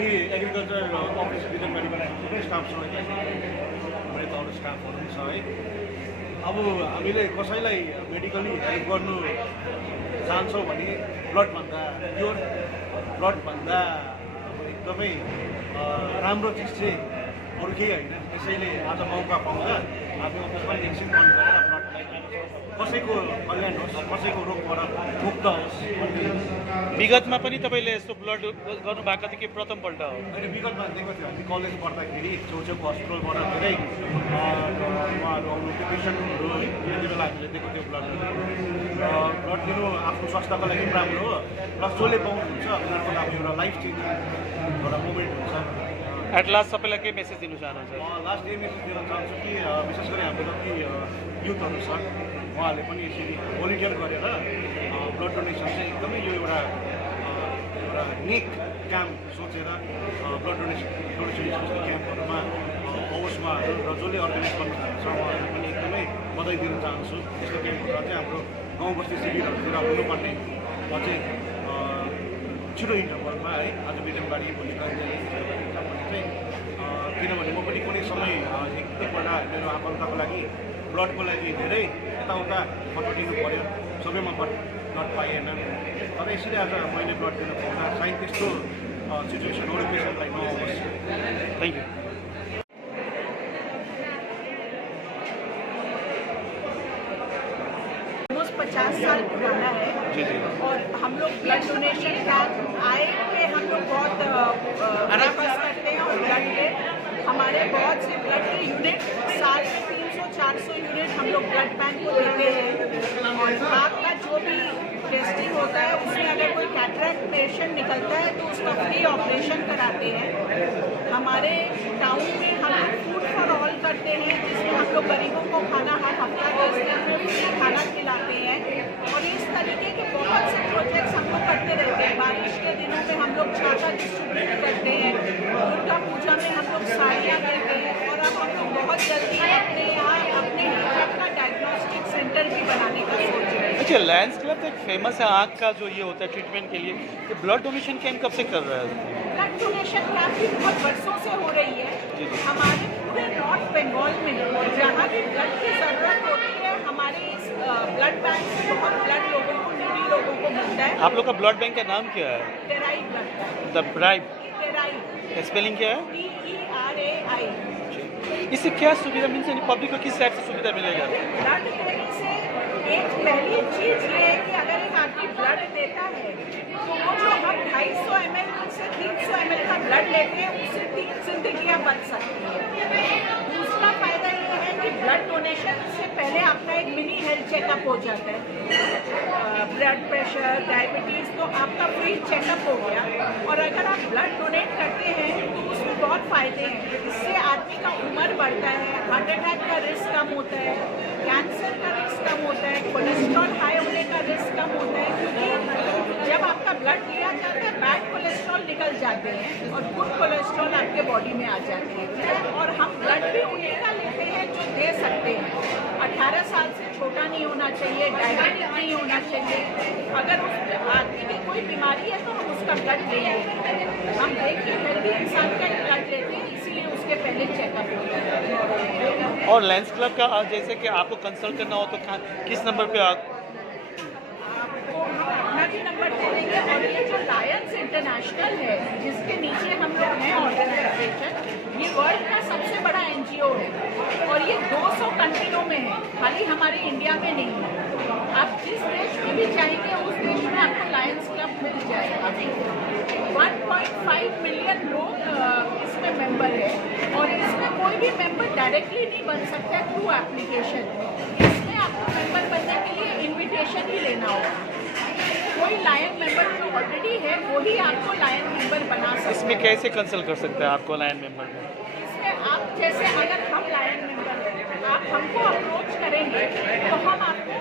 हामी agriculture office बिजनबारीमा थुप्रै staff छौँ होइन, थुप्रै त अरू स्टाफहरू पनि छ है। अब हामीले कसैलाई मेडिकली हेल्प गर्नु चाहन्छौँ भने ब्लडभन्दा प्योर, ब्लडभन्दा एकदमै राम्रो चिज चाहिँ अरू केही होइन। त्यसैले आज मौका पाउँदा हामी त्यसमा एकछिन मन गरेर ब्लडलाई कसैको कल्याण होस्, कसैको रोगबाट मुक्त होस्। विगतमा पनि तपाईँले यस्तो ब्लड गर्नुभएको थियो कि प्रथमपल्ट हो? अहिले विगतमा दिएको थियो, हामी कलेज पढ्दाखेरि छेउछेउको हस्पिटलबाट धेरै उहाँहरू आउनुहुन्थ्यो, पेसेन्टहरू है, त्यति बेला हामीले दिएको थियो ब्लड। ब्लड दिनु आफ्नो स्वास्थ्यको लागि पनि राम्रो हो, प्लस जसले पाउनुहुन्छ उनीहरूको लागि एउटा लाइफ चेन्जिङ एउटा मोमेन्ट हुन्छ। एट लास्ट सबैलाई के मेसेज दिनु चाहनुहुन्छ? लास्ट यही मेसेज दिन चाहन्छु कि विशेष गरी हाम्रो जति युथहरू छ उहाँहरूले पनि यसरी भोलिन्टियर गरेर ब्लड डोनेसन चाहिँ एकदमै यो एउटा नेक काम सोचेर ब्लड डोनेसन जस्तो क्याम्पहरूमा होस् उहाँहरू र जसले अर्गनाइज गर्नु चाहन्छ उहाँहरूलाई पनि एकदमै बधाई दिन चाहन्छु। यस्तो क्याम्पहरू चाहिँ हाम्रो गाउँ बस्ती शिविरहरूतिर हुनुपर्ने अझै छिटो इन्टरभलमा है, आज बिजनबारी भोलि कहिले चाहिँ किनभने म पनि कुनै समय एकपल्ट मेरो आफन्तको लागि ब्लडको लागि धेरै यताउता खटाउनु पऱ्यो, सबैमा ब्लड पाइएन। तर यसरी आज मैले ब्लड दिनु पाउँदा सायद त्यस्तो सिचुएसन अरू पेसेन्टलाई नआओस्। Thank you. ऑलमोस्ट 50 साल पुराना है और हम लोग ब्लड डोनेशन कैंप आए थे। हम लोग बहुत फोकस करते हैं और ब्लड के हमारे बहुत से ब्लड के यूनिट साल में 300-400 यूनिट हम लोग ब्लड बैंक को देते हैं। और आँख का जो भी टेस्टिंग होता है उसमें अगर कोई कैटरेक्ट पेशेंट निकलता है तो उसका फ्री ऑपरेशन कराते हैं। हमारे टाउन में हम लोग फूड फॉर ऑल करते हैं, जिसमें हम लोग गरीबों को खाना हर हफ्ता 10 दिन में फ्री खाना खिलाते हैं। और इस तरीके के बहुत से प्रोजेक्ट्स हम लोग करते रहते हैं। बारिश के दिनों में हम लोग छाता डिस्ट्रीब्यूट करते हैं, दुर्गा पूजा में हम लोग साड़ियाँ देते हैं। और अब हम लोग बहुत जल्दी अपने यहाँ अपने हिजाब का डायग्नोस्टिक सेंटर भी बनाने का सोच रहे हैं। अच्छा, लायंस क्लब एक फेमस है आँख का जो ये होता है ट्रीटमेंट के लिए, ये ब्लड डोनेशन कैंप कब से कर रहा है? ब्लड डोनेशन कैंप भी बहुत वर्षों से हो रही है हमारे पूरे नॉर्थ बंगाल में। जहाँ भी ब्लड की ज़रूरत होती है हमारे इस ब्लड बैंक से बहुत ब्लड लोगों को, नीडी लोगों को मिलता है। आप लोग का ब्लड बैंक का नाम क्या है? Try blood bank. The bribe, try, spelling क्या है? TERAI। इससे क्या सुविधा मिल सकती है? पब्लिक को किस टाइप से सुविधा मिलेगा? ब्लड देने से एक पहली चीज़ ये है कि अगर एक आदमी ब्लड देता है तो वो जो हम 250 ml से 300 ml का ब्लड लेते हैं उससे 3 जिंदगियाँ बच सकती हैं। दूसरा फायदा ये है कि ब्लड डोनेशन से पहले आपका एक मिनी हेल्थ चेकअप हो जाता है। ब्लड प्रेशर, डायबिटीज़, तो आपका फ्री चेकअप हो गया। और अगर आप ब्लड डोनेट करते हैं तो उसमें बहुत फ़ायदे हैं। इससे आदमी का उम्र बढ़ता है, हार्ट अटैक का रिस्क कम होता है, कैंसर का रिस्क कम होता है, कोलेस्ट्रॉल हाई होने का रिस्क कम होता है। क्योंकि जब आपका ब्लड लिया जाता है बैड कोलेस्ट्रॉल निकल जाते हैं और गुड कोलेस्ट्रॉल आपके बॉडी में आ जाते हैं। और हम ब्लड भी उन्हीं का लेते हैं जो दे सकते हैं। 18 साल से छोटा नहीं होना चाहिए, डायबिटिक नहीं होना चाहिए। अगर उस आदमी की कोई बीमारी है तो हम उसका ब्लड लेंगे। हम देख के हेल्दी इंसान का ही ब्लड लेते हैं, इसीलिए उसके पहले चेकअप होता है। और लायंस क्लब का जैसे कि आपको कंसल्ट करना हो तो किस नंबर पे आप? आपको हम अपना भी नंबर दे देंगे। और ये जो लायंस इंटरनेशनल है जिसके नीचे हम लोग हैं ऑर्गेनाइजेशन, ये वर्ल्ड का सबसे बड़ा NGO है और ये 200 कंट्रियों में है, खाली हमारे इंडिया में नहीं है। आप जिस देश में भी जाएंगे उस देश में आपको लायंस क्लब मिल जाएगा। 1.5 मिलियन लोग इसमें मेंबर है और इसमें कोई भी मेंबर डायरेक्टली नहीं बन सकता है थ्रू एप्लीकेशन। इसमें आपको मेंबर बनने के लिए इन्विटेशन ही लेना होगा। कोई लायन मेंबर जो ऑलरेडी है वही आपको लायन मेंबर बना सकते हैं। इसमें कैसे कंसल्ट कर सकते हैं आपको लायन मेंबर में? इसमें आप जैसे अगर हम लायन मेंबर हैं, आप हमको अप्रोच करेंगे तो हम आपको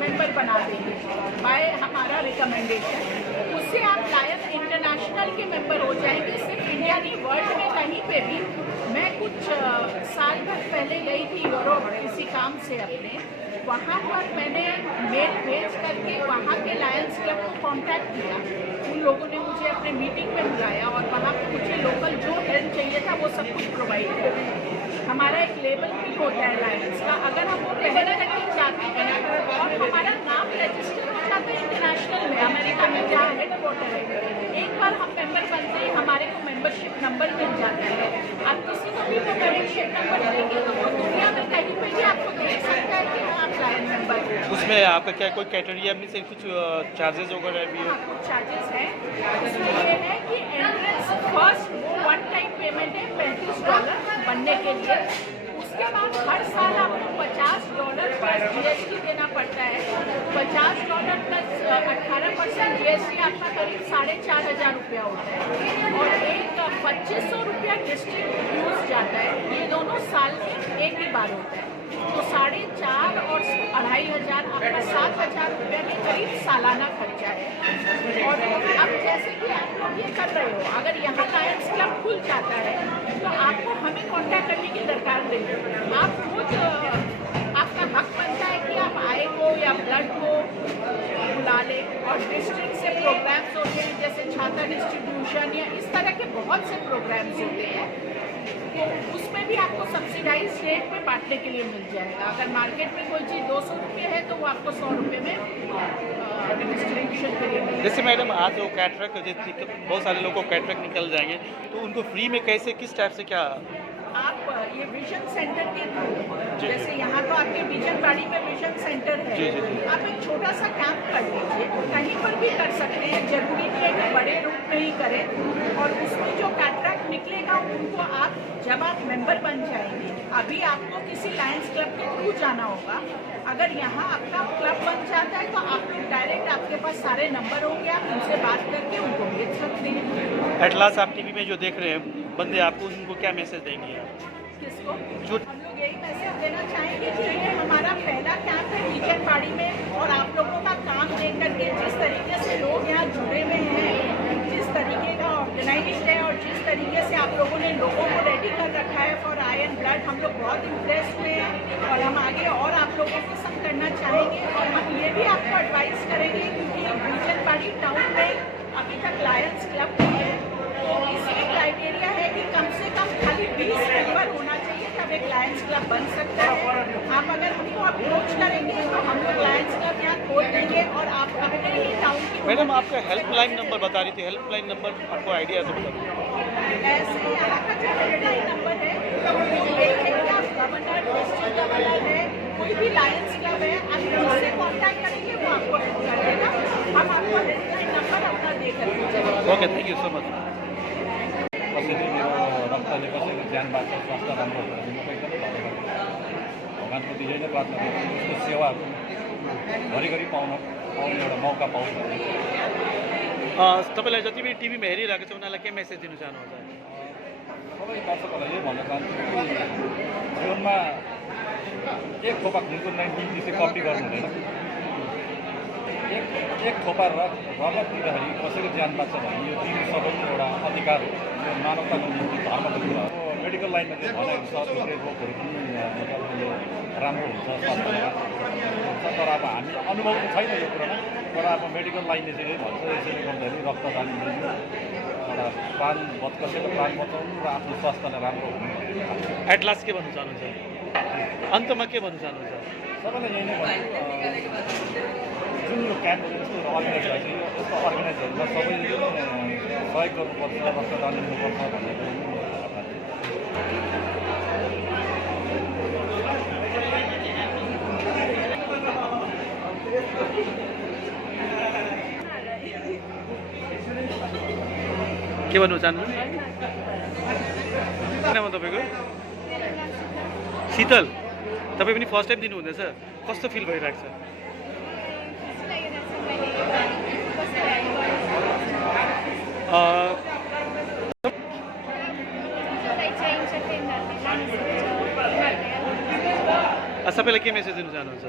मेंबर बना देंगे बाय हमारा रिकमेंडेशन। उससे आप लायन इंटरनेशनल के मेंबर हो जाएंगे। सिर्फ इंडिया नहीं, वर्ल्ड में कहीं पे भी। मैं कुछ साल भर पहले गई थी यूरोप किसी काम से अपने, वहाँ पर मैंने मेल भेज करके वहाँ के लायंस क्लब को कांटेक्ट किया। उन लोगों ने मुझे अपने मीटिंग में बुलाया और वहाँ पर मुझे सब कुछ प्रोवाइड करते हैं। हमारा एक लेबल भी होता है लायंस का, अगर हम वो पहले करके जाते हैं और हमारा नाम रजिस्टर हो जाता है इंटरनेशनल में, अमेरिका में जहाँ हेडक्वार्टर है, एक बार हम मेंबर बनते हैं हमारे को मेंबरशिप नंबर मिल जाता है। आप किसी को भी वो मेंबरशिप नंबर देंगे तो वो दुनिया में कहीं पर भी आपको देख सकता है कि हाँ आप लायन मेंबर हैं। उसमें आपका क्या कोई कैटेगरी अपनी से कुछ चार्जेस वगैरह भी है? हाँ, कुछ चार्जेस हैं। उसमें ये है कि एंट्रेंस फर्स्ट वन टाइम पेमेंट है $35 बनने के लिए। उसके बाद हर साल आपको $50 प्लस GST देना पड़ता है। $50 प्लस 18% GST आपका करीब ₹4,500 होता है। और एक ₹2,500 डिस्ट्रिक्ट ड्यूज जाता है। ये दोनों साल में एक ही बार होता है, तो 4,500 और 2,500 आपका ₹7,000 के करीब सालाना खर्चा है। और अब जैसे कि आप लोग ये कर रहे हो, अगर यहाँ लायंस क्लब खुल जाता है तो आपको हमें कांटेक्ट करने की दरकार नहीं है। आप खुद आपका हक बनता है कि आप आए को या ब्लड को बुला ले। और डिस्ट्रिक्ट से प्रोग्राम्स होते हैं, जैसे छाता डिस्ट्रीब्यूशन या इस तरह के बहुत से प्रोग्राम्स होते हैं, तो उसमें भी आपको सब्सिडाइज रेट में बांटने के लिए मिल जाएगा। अगर मार्केट में कोई चीज़ ₹200 है तो वो आपको ₹100 में डिस्ट्रीब्यूशन के लिए मिलेगा। जैसे मैडम आज वो कैटरेक्ट बहुत सारे लोगों को कैटरेक्ट निकल जाएंगे, तो उनको फ्री में कैसे किस टाइप से क्या? आप ये विजन सेंटर के थ्रू, जैसे यहाँ तो आपके विजन बाड़ी में विजन सेंटर है, आप एक छोटा सा कैंप कर लीजिए, कहीं पर भी कर सकते हैं, जरूरी नहीं है कि बड़े रूप में ही करें। और उसमें जो कैटरेक्ट निकलेगा उनको आप जब आप मेंबर बन जाएंगे, अभी आपको किसी लायंस क्लब के थ्रू जाना होगा। अगर यहाँ आपका क्लब बन जाता है तो आप लोग डायरेक्ट, आपके पास सारे नंबर होंगे, आप उनसे बात करके उनको भेज सकते हैं। एट लास्ट आप टीवी में जो देख रहे हैं बंदे, आपको उनको क्या मैसेज देंगे आप? किसको? जो हम लोग यही मैसेज देना चाहेंगे कि ये हमारा पहला कैंप है विजन बाड़ी में, और आप लोगों का काम देख करके जिस तरीके से लोग यहाँ जुड़े हुए हैं, जिस तरीके का ऑर्गेनाइज है और जिस तरीके से आप लोगों ने लोगों को रेडी कर रखा है फॉर आयरन ब्लड, हम लोग बहुत इम्प्रेस हुए हैं। और हम आगे और आप लोगों को सब करना चाहेंगे। और हम ये भी आपको एडवाइस करेंगे, क्योंकि विजन बाड़ी टाउन में अभी तक लायंस क्लब नहीं है, तो इसमें क्राइटेरिया है कि कम से कम खाली 20 मेंबर होना चाहिए, तब एक लायंस क्लब बन सकता है। आप अगर हमको अप्रोच करेंगे तो हम लोग लायंस क्लब यहाँ खोल देंगे और आप अपने ही टाउन की। मैडम आपका हेल्पलाइन नंबर बता रही थी, हेल्पलाइन नंबर आपको आइडिया तो ऐसे यहाँ का जो हेल्पलाइन नंबर है वो यही है कि आप गवर्नर, डिस्ट्रिक्ट गवर्नर है, कोई भी लायंस क्लब है, आप उससे कॉन्टैक्ट करेंगे, वो आपको हेल्प कर देगा। हम आपको हेल्पलाइन नंबर अपना दे करके। Okay, thank you so much. कसरी मेरो रक्तले कसैको ज्यान बाँच्छ, स्वास्थ्य राम्रो हुन्छ भने म त एकदमै धन्यवाद दिन्छु। भगवान्प्रति यही नै प्रार्थना गर्छु, उसको सेवाहरू घरिघरि पाउने एउटा मौका पाउँ भन्ने। तपाईँलाई जति पनि टिभीमा हेरिरहेको छ उनीहरूलाई के मेसेज दिनु चाहनुहुन्छ? सबै दर्शकहरूलाई यही भन्न चाहन्छु कि जीवनमा एक थोपा खुनको 19 चाहिँ कपी गर्नु हुँदैन। एक थोपा रगत दिँदाखेरि कसैको ज्यान बाँच्छ भने यो दिनु सबैको एउटा अधिकार हो, यो मानवताको निम्ति धर्मको कुरा हो। मेडिकल लाइनमा चाहिँ भनेको छ थुप्रै रोगहरू पनि यो राम्रो हुन्छ, स्वास्थ्यमा हुन्छ, तर अब हामी अनुभव त छैन यो कुरामा। तर अब मेडिकल लाइनले चाहिँ भन्छ यसरी गर्दाखेरि रक्तदान दिनु, एउटा प्राण कसैको प्राण बचाउनु र आफ्नो स्वास्थ्यलाई राम्रो हुनु। एट लास्ट के भन्नु चाहनुहुन्छ? अन्तमा के भन्नु चाहनुहुन्छ? सबैलाई यही नै भन्छु, जुन यो क्याम्पहरू यस्तो अर्गनाइज भएछ, यो यस्तो अर्गनाइजहरूलाई सबैले सहयोग गर्नुपर्छ, रक्तदान दिनुपर्छ भन्ने कुरो पनि मेरो धारणा के भन्नु चाहनुहुन्छ? के नाम हो तपाईँको? शीतल, तपाईँ पनि फर्स्ट टाइम दिनुहुँदैछ, कस्तो फिल भइरहेको छ? सबैलाई के मेसेज दिनु चाहनुहुन्छ?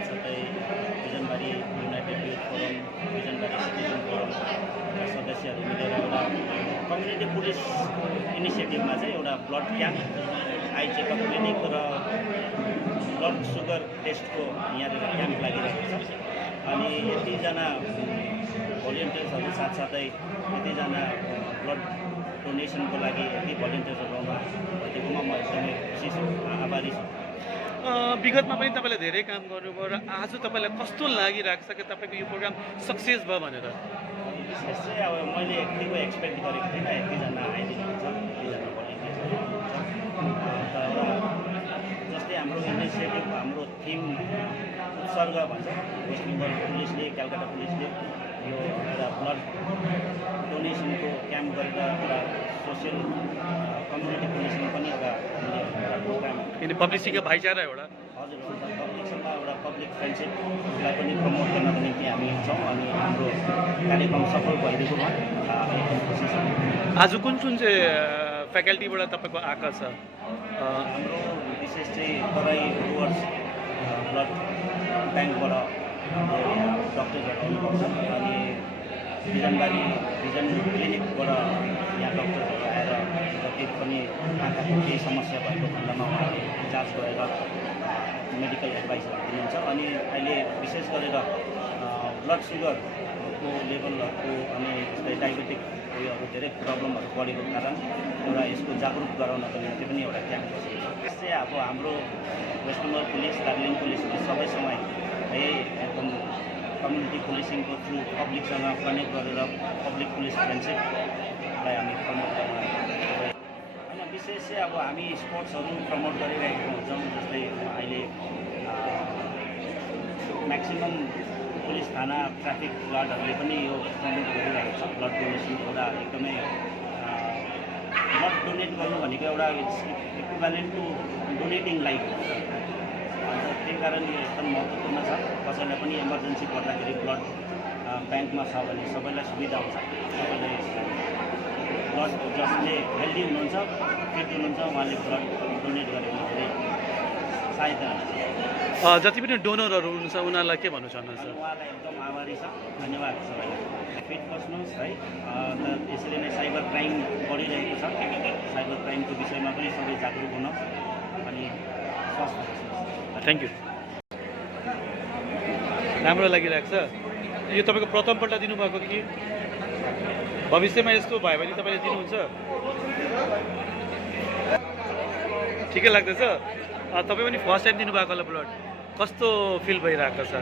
साथसाथै Bijanbari United youth forum, Bijanbari citizen फोरमका सदस्यहरू मिलेर एउटा कम्युनिटी पुलिस इनिसिएटिभमा चाहिँ एउटा blood camp, eye checkup clinic र ब्लड सुगर टेस्टको यहाँनिर क्याम्प लागिरहेको छ। अनि यतिजना भोलिन्टियर्सहरू साथसाथै यतिजना ब्लड डोनेसनको लागि यति भोलिन्टियर्सहरू भइदिएकोमा म एकदमै खुसी छु, आभारी छु। विगतमा पनि तपाईँले धेरै काम गर्नुभयो र आज तपाईँलाई कस्तो लागिरहेको छ कि तपाईँको यो प्रोग्राम सक्सेस भयो भनेर? विशेष चाहिँ अब मैले यतिको एक्सपेक्ट गरेको थिइनँ, यतिजना आइदिनुहुन्छ, यतिजना भोलिन्टियर्सहरू हुनुहुन्छ। तर जस्तै हाम्रो इनिसिएटिभ, हाम्रो थिम उत्सर्ग भन्छ, वेस्ट बेङ्गल पुलिसले, कलकत्ता पुलिसले यो एउटा ब्लड डोनेसनको क्याम्प गरेर एउटा सोसियल कम्युनिटी पुलिसिङ पनि एउटा प्रोग्राम, किन पब्लिसिटीको भाइचारा एउटा हजुर पब्लिकसँग एउटा पब्लिक फ्रेन्डसिपलाई पनि प्रमोट गर्नको निम्ति हामी छौँ। अनि हाम्रो कार्यक्रम सफल भइदिएकोमा एकदम खुसी छ। आज कुन कुन चाहिँ फ्याकल्टीबाट तपाईँको आएको छ? हाम्रो विशेष चाहिँ तराई डुवर्स ब्लड ब्याङ्कबाट डक्टरहरू आउनुहुन्छ। अनि बिजनबारी भिजन क्लिनिकबाट यहाँ डक्टरहरू आएर जति पनि आँखाको केही समस्या भएको खण्डमा उहाँले जाँच गरेर मेडिकल एडभाइसहरू दिनुहुन्छ। अनि अहिले विशेष गरेर ब्लड सुगरको लेभलहरूको अनि जस्तै डायबेटिक उयोहरू धेरै प्रब्लमहरू बढेको कारण एउटा यसको जागरुक गराउनको निम्ति पनि एउटा क्याम्प बसेको छ। यस चाहिँ अब हाम्रो वेस्ट बेङ्गल पुलिस, दार्जिलिङ पुलिसले सबैसँग एकदम कम्युनिटी पुलिसिङको थ्रु पब्लिकसँग कनेक्ट गरेर पब्लिक पुलिस फ्रेन्डसिपलाई हामी प्रमोट गर्न होइन। विशेष चाहिँ अब हामी स्पोर्ट्सहरू प्रमोट गरिरहेको हुन्छौँ। जस्तै अहिले म्याक्सिमम् पुलिस थाना, ट्राफिक गार्डहरूले पनि यो प्रमोट गरिरहेको छ। ब्लड डोनेसन एउटा एकदमै ब्लड डोनेट गर्नु भनेको एउटा इक्विभ्यालेन्ट टु डोनेटिङ लाइफ हुन्छ। अन्त त्यही कारण यो एकदम महत्त्वपूर्ण छ। कसैलाई पनि इमर्जेन्सी पर्दाखेरि ब्लड ब्याङ्कमा छ भने सबैलाई सुविधा हुन्छ। सबैले ब्लड जसले हेल्दी हुनुहुन्छ, फिट हुनुहुन्छ, उहाँले ब्लड डोनेट गरेर धेरै सहायता हुन्छ। जति पनि डोनरहरू हुनुहुन्छ उनीहरूलाई के भन्नु चाहनुहुन्छ? उहाँलाई एकदम आभारी छ, धन्यवाद सबैलाई। फिट बस्नुहोस् है। यसरी नै साइबर क्राइम बढिरहेको छ। साइबर क्राइमको विषयमा पनि सबै जागरुक हुनुहोस् अनि स्वस्थ बस्नुहोस्। Thank you. राम्रो लागिरहेको छ। यो तपाईँको प्रथमपल्ट दिनुभएको कि भविष्यमा यस्तो भयो भने तपाईँले दिनुहुन्छ? ठिकै लाग्दैछ? तपाईँ पनि फर्स्ट टाइम दिनुभएको होला ब्लड, कस्तो फिल भइरहेको छ?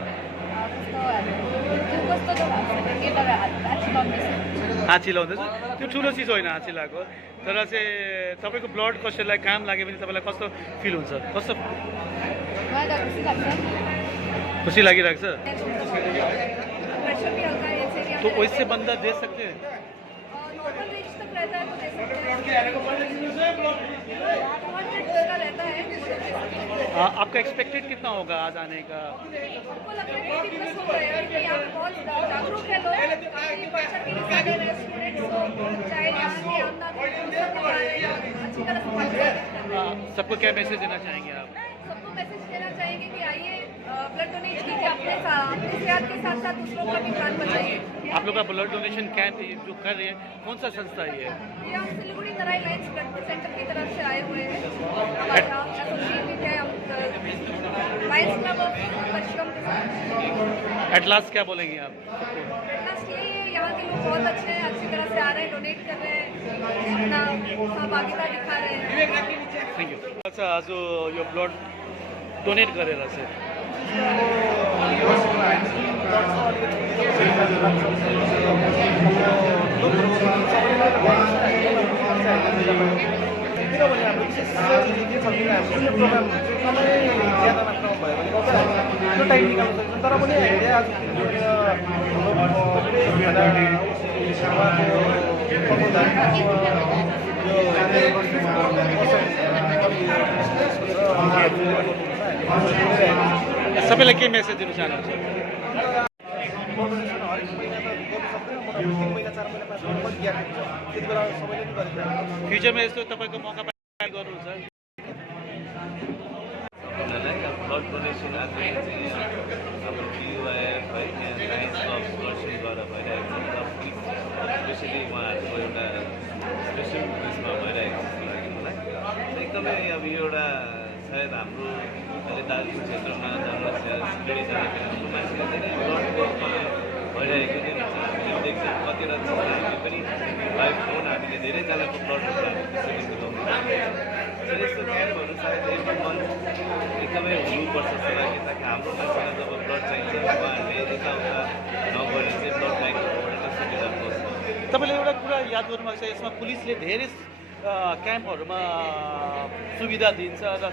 आँची लाउँदैछ? त्यो ठुलो चिज होइन आँची लगाएको, तर चाहिँ तपाईँको ब्लड कसैलाई काम लाग्यो भने तपाईँलाई कस्तो फिल हुन्छ? कस्तो खुसी लागिरहेको छ? तो वैसे बंदा दे सकते हैं? आपका एक्सपेक्टेड कितना होगा आज आने का? सबको क्या मैसेज देना चाहेंगे आप? सबको मैसेज देना चाहेंगे कि आइए ब्लड डोनेट कीजिए, अपने सेहत के साथ साथ दूसरों का भी प्राण बचाइए। आप लोग का ब्लड डोनेशन कैंप जो कर रहे हैं, कौन सा संस्था है ये? हम Siliguri Terai lines blood centre की तरफ से आए हुए हैं। हमारा एसोसिएटेड है लाइन्स क्लब ऑफ परिश्रम के साथ। एट लास्ट क्या बोलेंगे आप? एट लास्ट यही है, यहाँ के लोग बहुत अच्छे हैं, अच्छी तरह से आ रहे हैं, डोनेट कर रहे हैं, अपना सहभागिता दिखा रहे हैं। Thank you. अच्छा, आज यो ब्लड डोनेट गरेर चाहिँ किनभने हाम्रो विशेष के छ भने हाम्रो यो प्रोग्राम एकदमै ज्यादा मात्रामा भयो भने त्यो टाइम निकाल्न सक्छौँ। तर पनि हामीले आज सबैलाई के मेसेज दिनु चाहनुहुन्छ? फ्युचरमा यस्तो तपाईँको मौका पाइ गर्नुहुन्छ? ब्लड डोनेसन आज पेसेन्ट उयसमा भइरहेको जस्तो लाग्यो मलाई एकदमै अब यो एउटा सायद हाम्रो अहिले दार्जिलिङ क्षेत्रमा जनरसिया सिलगढी जाँदाखेरि हाम्रो मान्छेले धेरै ब्लडको भइरहेको नै हुन्छ हामीले देख्छौँ कतिवटा चिजहरू हामीले पनि लाइभ फोन हामीले धेरैजनाको ब्लडहरू हामी त्यसरी मिलाउने तर यस्तो क्याम्पहरू सायद एभ्री मन्थ एकदमै हुनुपर्छ जस्तो लाग्यो ताकि हाम्रो मान्छेलाई जब ब्लड चाहिन्छ उहाँहरूले यताउता नगरी चाहिँ ब्लड ब्याङ्कहरूबाट चाहिँ सुविधा पाउँछ तपाईँले एउटा कुरा याद गर्नुभएको छ यसमा पुलिसले धेरै क्याम्पहरूमा सुविधा दिन्छ र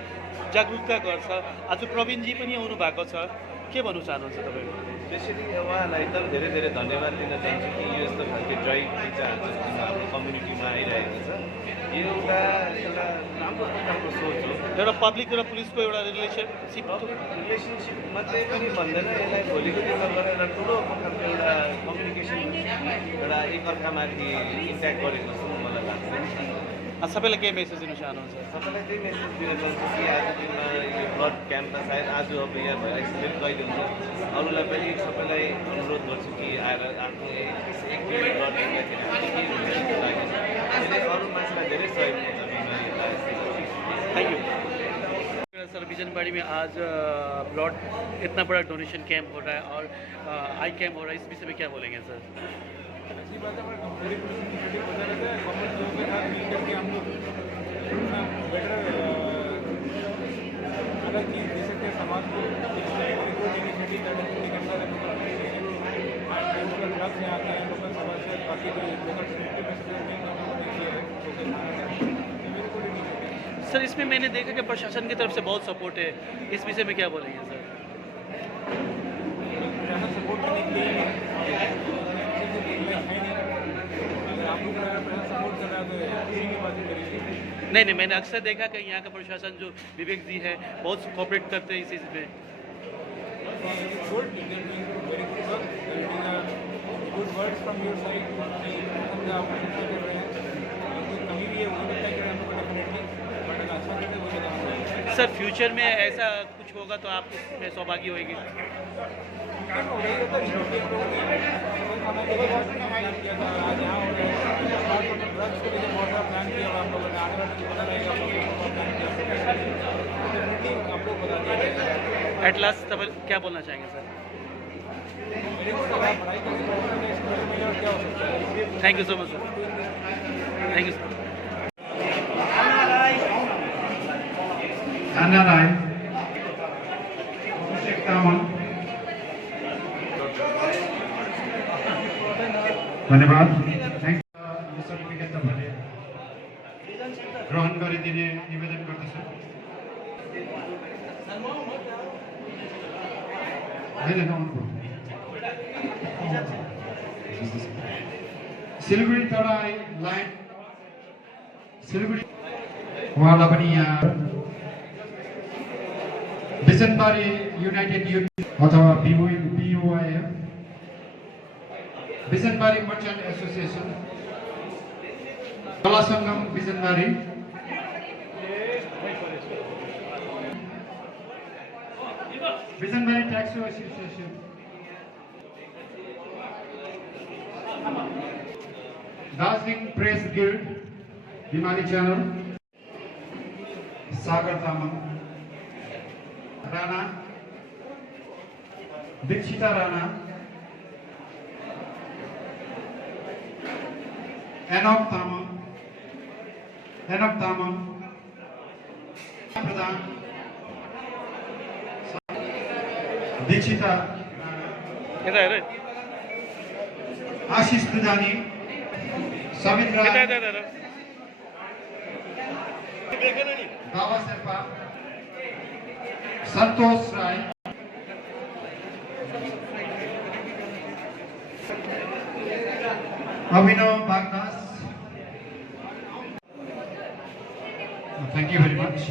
जागरुकता गर्छ आज प्रवीणजी पनि आउनु भएको छ के भन्नु चाहनुहुन्छ तपाईँले त्यसरी उहाँलाई एकदम धेरै धेरै धन्यवाद दिन चाहन्छु कि यो यस्तो खालको ड्राइभ चाहिँ हाम्रो कम्युनिटीमा आइरहेको छ यो एउटा राम्रो प्रकारको सोच हो एउटा पब्लिक र पुलिसको एउटा रिलेसनसिप रिलेसनसिप मात्रै पनि भन्दैन यसलाई भोलिको दिनमा गएर एउटा ठुलो प्रकारको एउटा कम्युनिकेसन एउटा एकअर्कामाथि इन्ट्याक्ट गरेको जस्तो मलाई लाग्छ सबैलाई केही मेसेज दिनु चाहनुहुन्छ सबैलाई त्यही मेसेज दिन चाहन्छु कि आज दिनमा यो ब्लड क्याम्पमा सायद आज अब यहाँ भइरहेको छ कहिले हुन्छ अरूलाई पनि सबैलाई अनुरोध गर्छु कि आएर आफ्नो एक ब्लड दिँदाखेरि के हुन्छ जस्तो लाग्यो त्यसले अरू मान्छेलाई धेरै सहयोग हुन्छ बिमारीहरूलाई थैंक यू सर बिजनबाड़ी में आज ब्लड इतना बड़ा डोनेशन कैंप हो रहा है और आई कैंप हो रहा है इस विषय में क्या बोलेंगे सर ऐसी बात है हमारे पूरी पुलिस इनिशिएटिव होता रहता है गवर्नमेंट लोगों के साथ मिल करके हम लोग अपना बेटर अलग चीज़ दे सकते हैं समाज को इनिशिएटिव लोकल क्लब से आते हैं लोकल सभा से बाकी जो लोकल सर इसमें मैंने देखा कि प्रशासन की तरफ से बहुत सपोर्ट है इस विषय में क्या बोलेंगे सर प्रशासन सपोर्ट करने के लिए आप लोग सपोर्ट कर रहा है तो की बात करिए नहीं मैंने अक्सर देखा कि यहाँ का प्रशासन जो विवेक जी है बहुत कोऑपरेट करते हैं इस चीज़ में good words from your side आप कर रहे हैं कमी भी है वो लगता है कि हम लोग डेफिनेटली बट अच्छा करते वो जगह सर फ्यूचर में ऐसा कुछ होगा तो आप इसमें सौभागी होगी आज यहाँ हो रहे हैं ड्रग्स के लिए बहुत सारा प्लान किया और आप लोगों ने आगे पता रहेगा आप लोगों ने प्लान किया डेफिनेटली आप लोग बता दीजिए एट लास्ट तब क्या बोलना चाहेंगे सर पढ़ाई करने और क्या हो सकता है thank you so much sir thank you sir Anna Rai, Abhishek Taman, धन्यवाद थ्याङ्क यो सर्टिफिकेट तपाईँले ग्रहण गरिदिने निवेदन गर्दछु सिलगढी तराई लाइन सिलगढी उहाँलाई पनि यहाँ बिजनबारी युनाइटेड युथ अथवा BOIF Bijanbari merchant association Kala Sangam Bijanbari Bijanbari taxi association Darjeeling press guild Himali channel Sagar Tamang Rana Dikshita Rana Enoch Tamang Pradhan Dikshita Ashish Pradhani Samitra Baba Sherpa Santosh Rai Abhinav Bagdas thank you very much